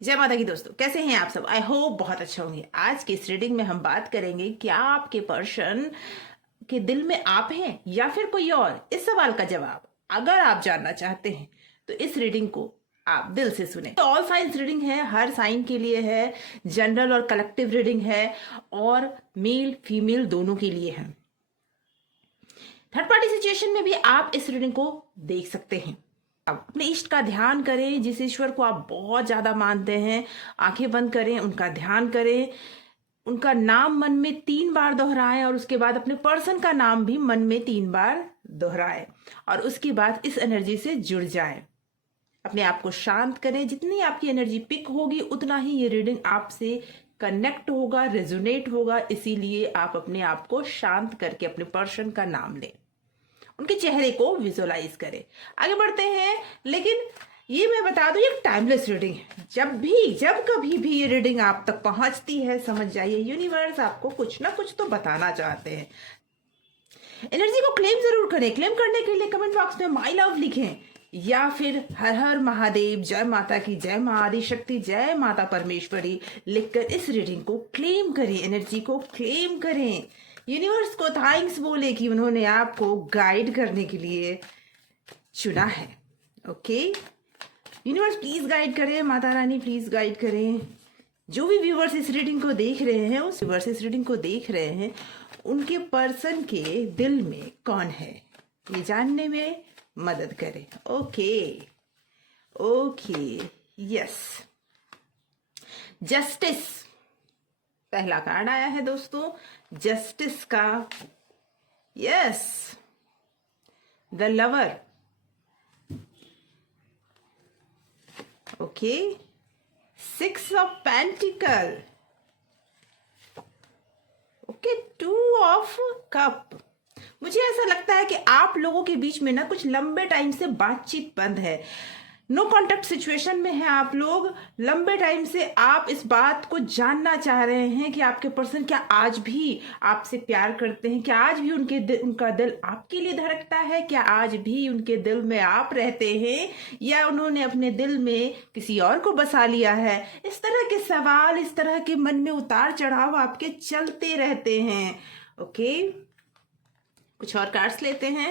जय माता की दोस्तों, कैसे हैं आप सब। आई होप बहुत अच्छा होंगे। आज की इस रीडिंग में हम बात करेंगे क्या आपके पर्सन के दिल में आप हैं या फिर कोई और। इस सवाल का जवाब अगर आप जानना चाहते हैं तो इस रीडिंग को आप दिल से सुने। तो ऑल साइंस रीडिंग है, हर साइन के लिए है, जनरल और कलेक्टिव रीडिंग है और मेल फीमेल दोनों के लिए है। थर्ड पार्टी सिचुएशन में भी आप इस रीडिंग को देख सकते हैं। अपने इष्ट का ध्यान करें, जिस ईश्वर को आप बहुत ज्यादा मानते हैं। आंखें बंद करें, उनका ध्यान करें, उनका नाम मन में 3 बार दोहराएं और उसके बाद अपने पर्सन का नाम भी मन में 3 बार दोहराएं और उसके बाद इस एनर्जी से जुड़ जाएं। अपने आप को शांत करें। जितनी आपकी एनर्जी पिक होगी उतना ही ये रीडिंग आपसे कनेक्ट होगा, रेजोनेट होगा। इसीलिए आप अपने आप को शांत करके अपने पर्सन का नाम लें, उनके चेहरे को विजुअलाइज करें। आगे बढ़ते हैं, लेकिन ये मैं बता दूं, ये टाइमलेस रीडिंग है। जब कभी भी ये रीडिंग आप तक पहुंचती है, समझ जाइए यूनिवर्स आपको कुछ ना कुछ तो बताना चाहते हैं। एनर्जी को क्लेम जरूर करें। क्लेम करने के लिए कमेंट बॉक्स में माई लव लिखें या फिर हर हर महादेव, जय माता की, जय मां आदि शक्ति, जय माता परमेश्वरी लिखकर इस रीडिंग को क्लेम करें। एनर्जी को क्लेम करें। यूनिवर्स को थैंक्स बोले कि उन्होंने आपको गाइड करने के लिए चुना है। ओके, यूनिवर्स प्लीज गाइड करें, माता रानी प्लीज गाइड करें। जो भी व्यूवर्स इस रीडिंग को देख रहे हैं, उस व्यूवर्स इस रीडिंग को देख रहे हैं, उनके पर्सन के दिल में कौन है ये जानने में मदद करें। ओके ओके, यस, जस्टिस पहला कार्ड आया है दोस्तों, जस्टिस का। Yes, the lover. Okay, 6 of pentacle. Okay, 2 of cup. मुझे ऐसा लगता है कि आप लोगों के बीच में ना कुछ लंबे टाइम से बातचीत बंद है। नो कॉन्टेक्ट सिचुएशन में है आप लोग। लंबे टाइम से आप इस बात को जानना चाह रहे हैं कि आपके पर्सन क्या आज भी आपसे प्यार करते हैं, क्या आज भी उनका दिल आपके लिए धड़कता है, क्या आज भी उनके दिल में आप रहते हैं या उन्होंने अपने दिल में किसी और को बसा लिया है। इस तरह के सवाल, इस तरह के मन में उतार चढ़ाव आपके चलते रहते हैं। ओके, कुछ और कार्ड्स लेते हैं।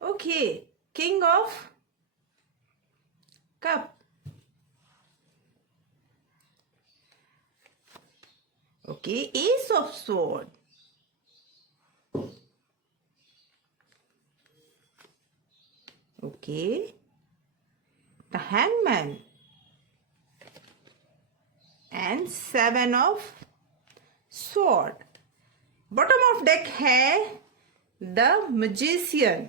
Okay, king of cup. Okay, S of sword. Okay, the hangman and 7 of sword. Bottom of deck है द मैजिशियन।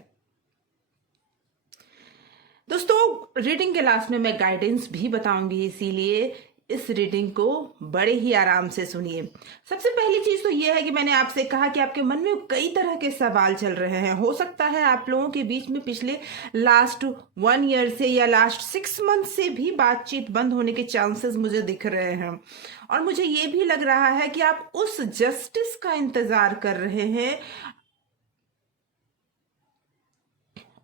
दोस्तों, रीडिंग के लास्ट में मैं गाइडेंस भी बताऊंगी, इसीलिए इस रीडिंग को बड़े ही आराम से सुनिए। सबसे पहली चीज तो यह है कि मैंने आपसे कहा कि आपके मन में कई तरह के सवाल चल रहे हैं। हो सकता है आप लोगों के बीच में पिछले लास्ट 1 ईयर से या लास्ट 6 मंथ से भी बातचीत बंद होने के चांसेस मुझे दिख रहे हैं और मुझे ये भी लग रहा है कि आप उस जस्टिस का इंतजार कर रहे हैं,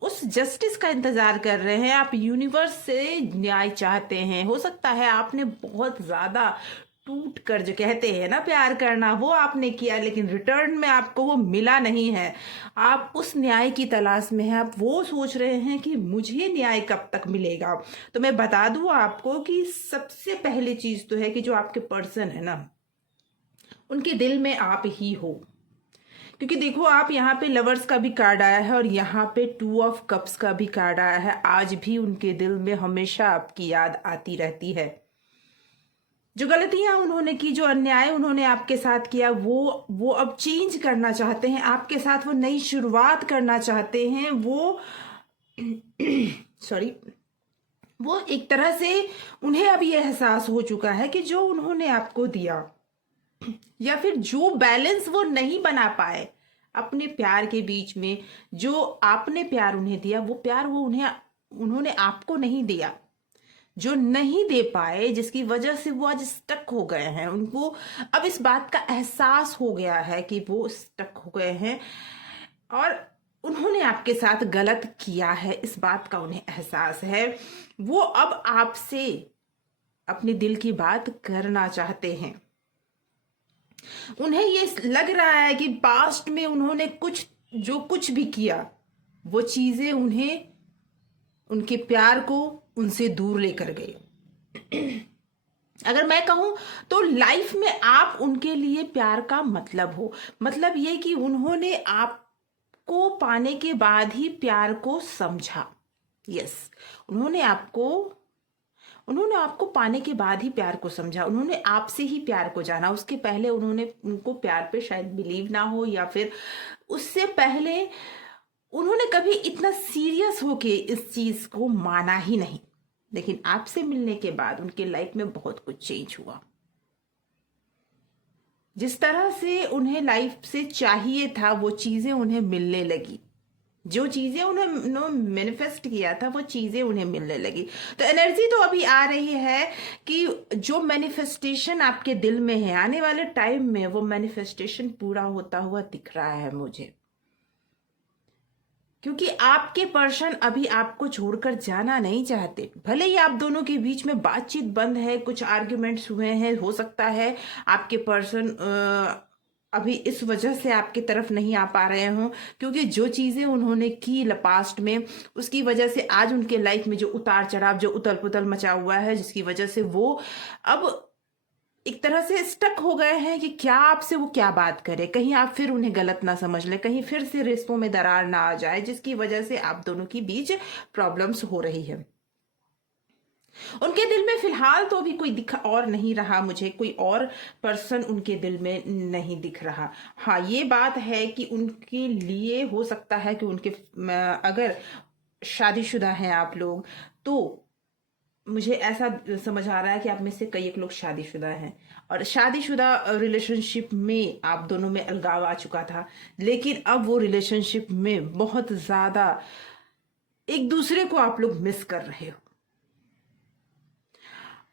उस जस्टिस का इंतजार कर रहे हैं। आप यूनिवर्स से न्याय चाहते हैं। हो सकता है आपने बहुत ज्यादा टूट कर, जो कहते हैं ना प्यार करना, वो आपने किया, लेकिन रिटर्न में आपको वो मिला नहीं है। आप उस न्याय की तलाश में हैं। आप वो सोच रहे हैं कि मुझे न्याय कब तक मिलेगा। तो मैं बता दूं आपको कि सबसे पहली चीज तो है कि जो आपके पर्सन है ना, उनके दिल में आप ही हो। क्योंकि देखो, आप यहाँ पे लवर्स का भी कार्ड आया है और यहाँ पे 2 ऑफ कप्स का भी कार्ड आया है। आज भी उनके दिल में हमेशा आपकी याद आती रहती है। जो गलतियां उन्होंने की, जो अन्याय उन्होंने आपके साथ किया, वो अब चेंज करना चाहते हैं आपके साथ। वो नई शुरुआत करना चाहते हैं। वो सॉरी, वो एक तरह से उन्हें अब ये एहसास हो चुका है कि जो उन्होंने आपको दिया या फिर जो बैलेंस वो नहीं बना पाए अपने प्यार के बीच में, जो आपने प्यार उन्हें दिया, वो प्यार वो उन्होंने आपको नहीं दिया, जो नहीं दे पाए, जिसकी वजह से वो आज स्टक हो गए हैं। उनको अब इस बात का एहसास हो गया है कि वो स्टक हो गए हैं और उन्होंने आपके साथ गलत किया है। इस बात का उन्हें एहसास है। वो अब आपसे अपने दिल की बात करना चाहते हैं। उन्हें ये लग रहा है कि पास्ट में उन्होंने कुछ भी किया, वो चीजें उन्हें उनके प्यार को उनसे दूर लेकर गए। अगर मैं कहूं तो लाइफ में आप उनके लिए प्यार का मतलब हो, मतलब ये कि उन्होंने आपको पाने के बाद ही प्यार को समझा। यस, उन्होंने आपको उन्होंने आपको पाने के बाद ही प्यार को समझा, उन्होंने आपसे ही प्यार को जाना। उसके पहले उनको प्यार पे शायद बिलीव ना हो, या फिर उससे पहले उन्होंने कभी इतना सीरियस होके इस चीज को माना ही नहीं। लेकिन आपसे मिलने के बाद उनके लाइफ में बहुत कुछ चेंज हुआ। जिस तरह से उन्हें लाइफ से चाहिए था वो चीजें उन्हें मिलने लगी, जो चीजें उन्हें मैनिफेस्ट किया था वो चीजें उन्हें मिलने लगी। तो एनर्जी तो अभी आ रही है कि जो मैनिफेस्टेशन आपके दिल में है, आने वाले टाइम में वो मैनिफेस्टेशन पूरा होता हुआ दिख रहा है मुझे। क्योंकि आपके पर्सन अभी आपको छोड़कर जाना नहीं चाहते। भले ही आप दोनों के बीच में बातचीत बंद है, कुछ आर्ग्यूमेंट्स हुए हैं, हो सकता है आपके पर्सन अभी इस वजह से आपकी तरफ नहीं आ पा रहे हों, क्योंकि जो चीजें उन्होंने की पास्ट में, उसकी वजह से आज उनके लाइफ में जो उतार चढ़ाव, जो उथल पुथल मचा हुआ है, जिसकी वजह से वो अब एक तरह से स्टक हो गए हैं कि क्या आपसे वो क्या बात करे, कहीं आप फिर उन्हें गलत ना समझ ले, कहीं फिर से रिश्तों में दरार ना आ जाए, जिसकी वजह से आप दोनों के बीच प्रॉब्लम्स हो रही है। उनके दिल में फिलहाल तो अभी कोई दिख और नहीं रहा, मुझे कोई और पर्सन उनके दिल में नहीं दिख रहा। हाँ, ये बात है कि उनके लिए हो सकता है कि उनके अगर शादीशुदा हैं आप लोग, तो मुझे ऐसा समझ आ रहा है कि आप में से कई एक लोग शादीशुदा हैं, और शादीशुदा रिलेशनशिप में आप दोनों में अलगाव आ चुका था, लेकिन अब वो रिलेशनशिप में बहुत ज्यादा एक दूसरे को आप लोग मिस कर रहे हो।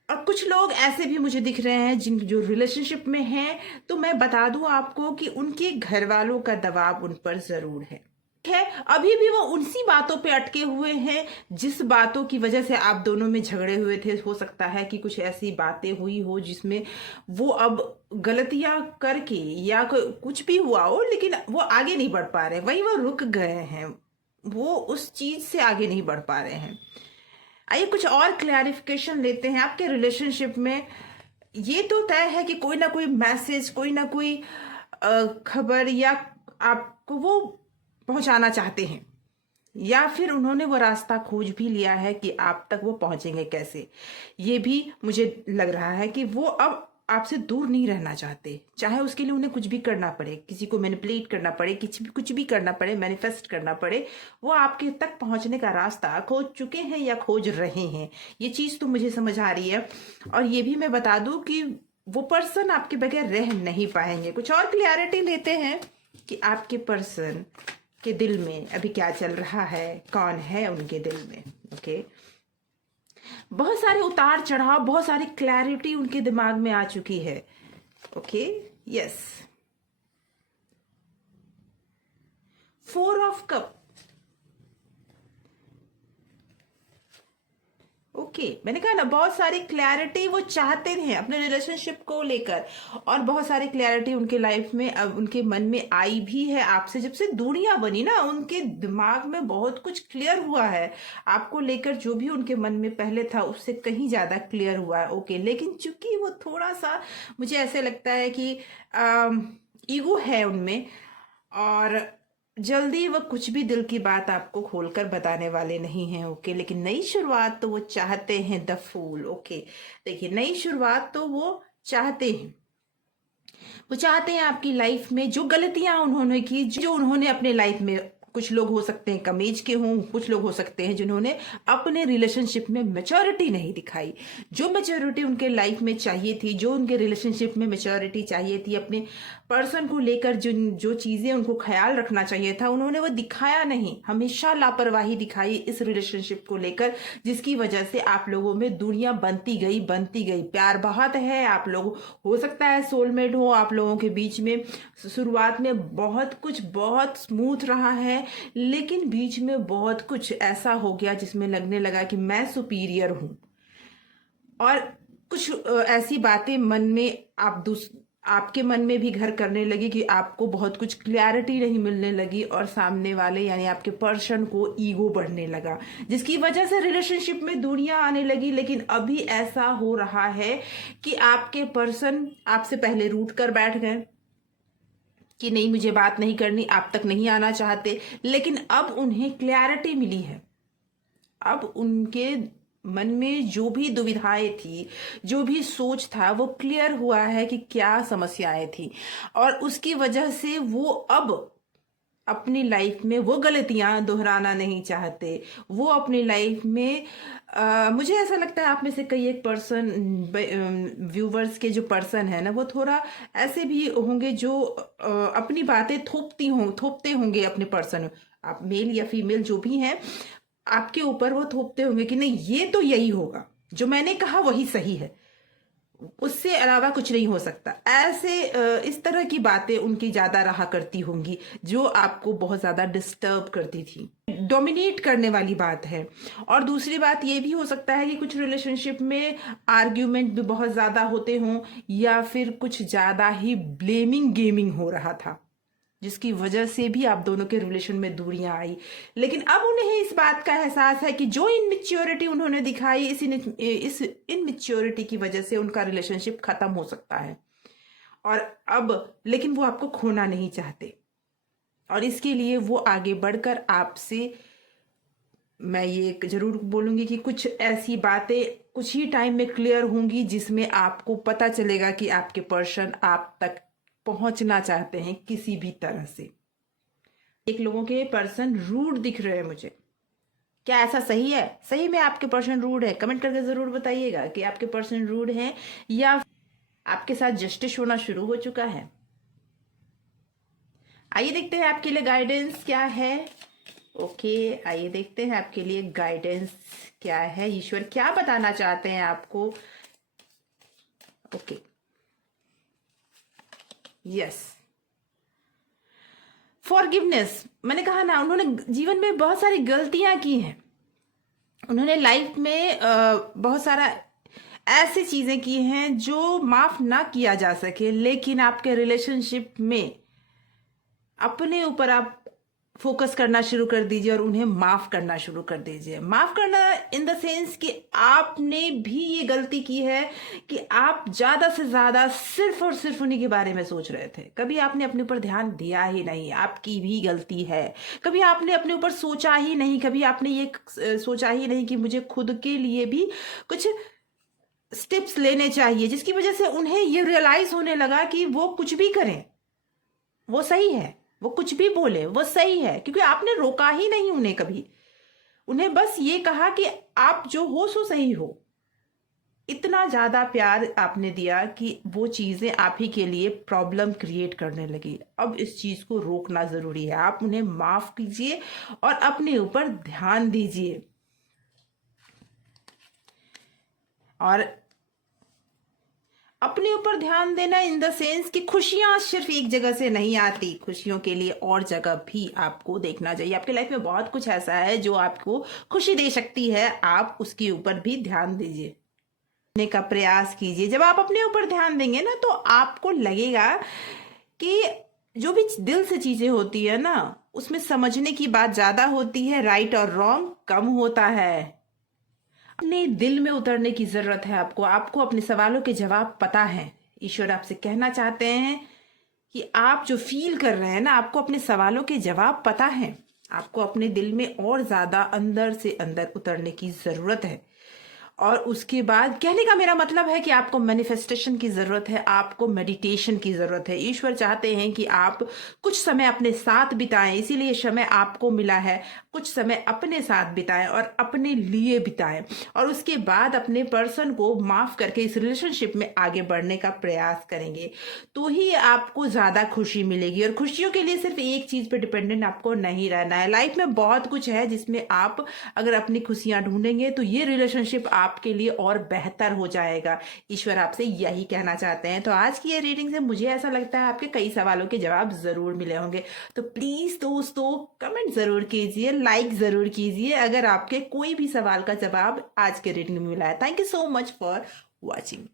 और कुछ लोग ऐसे भी मुझे दिख रहे हैं जो रिलेशनशिप में हैं, तो मैं बता दूं आपको कि उनके घर वालों का दबाव उन पर जरूर है। अभी भी वो उनसी बातों पे अटके हुए हैं जिस बातों की वजह से आप दोनों में झगड़े हुए थे। हो सकता है कि कुछ ऐसी बातें हुई हो जिसमें वो अब गलतियां करके या कुछ भी हुआ हो, लेकिन वो आगे नहीं बढ़ पा रहे, वही वो रुक गए हैं, वो उस चीज से आगे नहीं बढ़ पा रहे हैं। आइए कुछ और क्लैरिफिकेशन लेते हैं आपके रिलेशनशिप में। ये तो तय है कि कोई ना कोई मैसेज, कोई ना कोई खबर या आपको वो पहुंचाना चाहते हैं, या फिर उन्होंने वो रास्ता खोज भी लिया है कि आप तक वो पहुंचेंगे कैसे। ये भी मुझे लग रहा है कि वो अब आपसे दूर नहीं रहना चाहते, चाहे उसके लिए उन्हें कुछ भी करना पड़े, किसी को मैनिपुलेट करना पड़े, कुछ भी करना पड़े, मैनिफेस्ट करना पड़े, वो आपके तक पहुंचने का रास्ता खोज चुके हैं या खोज रहे हैं। ये चीज तो मुझे समझ आ रही है। और ये भी मैं बता दूं कि वो पर्सन आपके बगैर रह नहीं पाएंगे। कुछ और क्लियरिटी लेते हैं कि आपके पर्सन के दिल में अभी क्या चल रहा है, कौन है उनके दिल में। ओके, बहुत सारे उतार चढ़ाव, बहुत सारी क्लैरिटी उनके दिमाग में आ चुकी है। Okay, yes, 4 of cup. Okay, मैंने कहा ना, बहुत सारी क्लैरिटी वो चाहते हैं अपने रिलेशनशिप को लेकर, और बहुत सारी क्लैरिटी उनके लाइफ में अब उनके मन में आई भी है। आपसे जब से दूरियां बनी ना, उनके दिमाग में बहुत कुछ क्लियर हुआ है आपको लेकर। जो भी उनके मन में पहले था उससे कहीं ज्यादा क्लियर हुआ है। ओके, लेकिन चूंकि वो थोड़ा सा, मुझे ऐसे लगता है कि ईगो है उनमें, और जल्दी वो कुछ भी दिल की बात आपको खोलकर बताने वाले नहीं हैं। ओके, लेकिन नई शुरुआत तो वो चाहते हैं, द फूल। ओके, देखिए, नई शुरुआत तो वो चाहते हैं। वो चाहते हैं आपकी लाइफ में जो गलतियां उन्होंने की, जो उन्होंने अपने लाइफ में, कुछ लोग हो सकते हैं कम एज के हों, कुछ लोग हो सकते हैं जिन्होंने अपने रिलेशनशिप में मैच्योरिटी नहीं दिखाई। जो मैच्योरिटी उनके लाइफ में चाहिए थी, जो उनके रिलेशनशिप में मैच्योरिटी चाहिए थी, अपने पर्सन को लेकर जो चीजें उनको ख्याल रखना चाहिए था, उन्होंने वो दिखाया नहीं। हमेशा लापरवाही दिखाई इस रिलेशनशिप को लेकर, जिसकी वजह से आप लोगों में दूरियां बनती गई। प्यार बहुत है, आप लोग हो सकता है सोलमेट हो आप लोगों के बीच में। शुरुआत में बहुत कुछ बहुत स्मूथ रहा है, लेकिन बीच में बहुत कुछ ऐसा हो गया जिसमें लगने लगा कि मैं सुपीरियर हूं, और कुछ ऐसी बातें मन में आपके मन में भी घर करने लगी कि आपको बहुत कुछ क्लैरिटी नहीं मिलने लगी, और सामने वाले यानी आपके पर्सन को ईगो बढ़ने लगा, जिसकी वजह से रिलेशनशिप में दूरियां आने लगी। लेकिन अभी ऐसा हो रहा है कि आपके पर्सन आपसे पहले रूठ कर बैठ गए कि नहीं, मुझे बात नहीं करनी, आप तक नहीं आना चाहते। लेकिन अब उन्हें क्लैरिटी मिली है। अब उनके मन में जो भी दुविधाएं थी, जो भी सोच था, वो क्लियर हुआ है कि क्या समस्याएं थी, और उसकी वजह से वो अब अपनी लाइफ में वो गलतियां दोहराना नहीं चाहते। वो अपनी लाइफ में मुझे ऐसा लगता है आप में से कई एक पर्सन, व्यूवर्स के जो पर्सन है ना, वो थोड़ा ऐसे भी होंगे जो अपनी बातें थोपते होंगे अपने पर्सन, आप मेल या फीमेल जो भी हैं, आपके ऊपर वो थोपते होंगे कि नहीं, ये तो यही होगा, जो मैंने कहा वही सही है, उससे अलावा कुछ नहीं हो सकता। ऐसे इस तरह की बातें उनकी ज्यादा रहा करती होंगी, जो आपको बहुत ज्यादा डिस्टर्ब करती थी। डोमिनेट करने वाली बात है। और दूसरी बात ये भी हो सकता है कि कुछ रिलेशनशिप में आर्ग्यूमेंट भी बहुत ज्यादा होते हों, या फिर कुछ ज्यादा ही ब्लेमिंग गेमिंग हो रहा था, जिसकी वजह से भी आप दोनों के रिलेशन में दूरियां आई। लेकिन अब उन्हें इस बात का एहसास है कि जो इनमेच्योरिटी उन्होंने दिखाई, इस इनमेच्योरिटी की वजह से उनका रिलेशनशिप खत्म हो सकता है। और अब लेकिन वो आपको खोना नहीं चाहते, और इसके लिए वो आगे बढ़कर आपसे, मैं ये जरूर बोलूंगी कि कुछ ऐसी बातें कुछ ही टाइम में क्लियर होंगी, जिसमें आपको पता चलेगा कि आपके पर्सन आप तक पहुंचना चाहते हैं किसी भी तरह से। एक लोगों के पर्सन रूड दिख रहे हैं मुझे। क्या ऐसा सही है? सही में आपके पर्सन रूड है? कमेंट करके जरूर बताइएगा कि आपके पर्सन रूड है या आपके साथ जस्टिस होना शुरू हो चुका है। आइए देखते हैं आपके लिए गाइडेंस क्या है। ओके, आइए देखते हैं आपके लिए गाइडेंस क्या है, ईश्वर क्या बताना चाहते हैं आपको। Okay, yes, forgiveness. मैंने कहा ना, उन्होंने जीवन में बहुत सारी गलतियां की हैं। उन्होंने लाइफ में बहुत सारा ऐसी चीजें की हैं जो माफ ना किया जा सके। लेकिन आपके रिलेशनशिप में अपने ऊपर आप फोकस करना शुरू कर दीजिए और उन्हें माफ करना शुरू कर दीजिए। माफ करना इन द सेंस कि आपने भी ये गलती की है कि आप ज्यादा से ज्यादा सिर्फ और सिर्फ उन्हीं के बारे में सोच रहे थे। कभी आपने अपने ऊपर ध्यान दिया ही नहीं, आपकी भी गलती है। कभी आपने अपने ऊपर सोचा ही नहीं, कभी आपने ये सोचा ही नहीं कि मुझे खुद के लिए भी कुछ स्टेप्स लेने चाहिए, जिसकी वजह से उन्हें ये रियलाइज होने लगा कि वो कुछ भी करें वो सही है, वो कुछ भी बोले वो सही है, क्योंकि आपने रोका ही नहीं उन्हें कभी। उन्हें बस ये कहा कि आप जो हो सो सही हो। इतना ज्यादा प्यार आपने दिया कि वो चीजें आप ही के लिए प्रॉब्लम क्रिएट करने लगी। अब इस चीज को रोकना जरूरी है। आप उन्हें माफ कीजिए और अपने ऊपर ध्यान दीजिए। और अपने ऊपर ध्यान देना इन द सेंस कि खुशियां सिर्फ एक जगह से नहीं आती, खुशियों के लिए और जगह भी आपको देखना चाहिए। आपके लाइफ में बहुत कुछ ऐसा है जो आपको खुशी दे सकती है, आप उसके ऊपर भी ध्यान दीजिए, करने का प्रयास कीजिए। जब आप अपने ऊपर ध्यान देंगे ना, तो आपको लगेगा कि जो भी दिल से चीजें होती है ना, उसमें समझने की बात ज्यादा होती है, राइट और रॉन्ग कम होता है। अपने दिल में उतरने की जरूरत है आपको। आपको अपने सवालों के जवाब पता है। ईश्वर आपसे कहना चाहते हैं कि आप जो फील कर रहे हैं ना, आपको अपने सवालों के जवाब पता है। आपको अपने दिल में और ज्यादा अंदर से अंदर उतरने की जरूरत है। और उसके बाद कहने का मेरा मतलब है कि आपको मैनिफेस्टेशन की जरूरत है, आपको मेडिटेशन की जरूरत है। ईश्वर चाहते हैं कि आप कुछ समय अपने साथ बिताएं, इसीलिए समय आपको मिला है। कुछ समय अपने साथ बिताएं और अपने लिए बिताएं, और उसके बाद अपने पर्सन को माफ करके इस रिलेशनशिप में आगे बढ़ने का प्रयास करेंगे, तो ही आपको ज्यादा खुशी मिलेगी। और खुशियों के लिए सिर्फ एक चीज पे डिपेंडेंट आपको नहीं रहना है। लाइफ में बहुत कुछ है जिसमें आप अगर अपनी खुशियां ढूंढेंगे तो ये रिलेशनशिप आपके लिए और बेहतर हो जाएगा। ईश्वर आपसे यही कहना चाहते हैं। तो आज की ये रीडिंग से मुझे ऐसा लगता है आपके कई सवालों के जवाब जरूर मिले होंगे। तो प्लीज दोस्तों कमेंट जरूर कीजिए, लाइक जरूर कीजिए अगर आपके कोई भी सवाल का जवाब आज के रीडिंग में मिला है। Thank you so much for watching.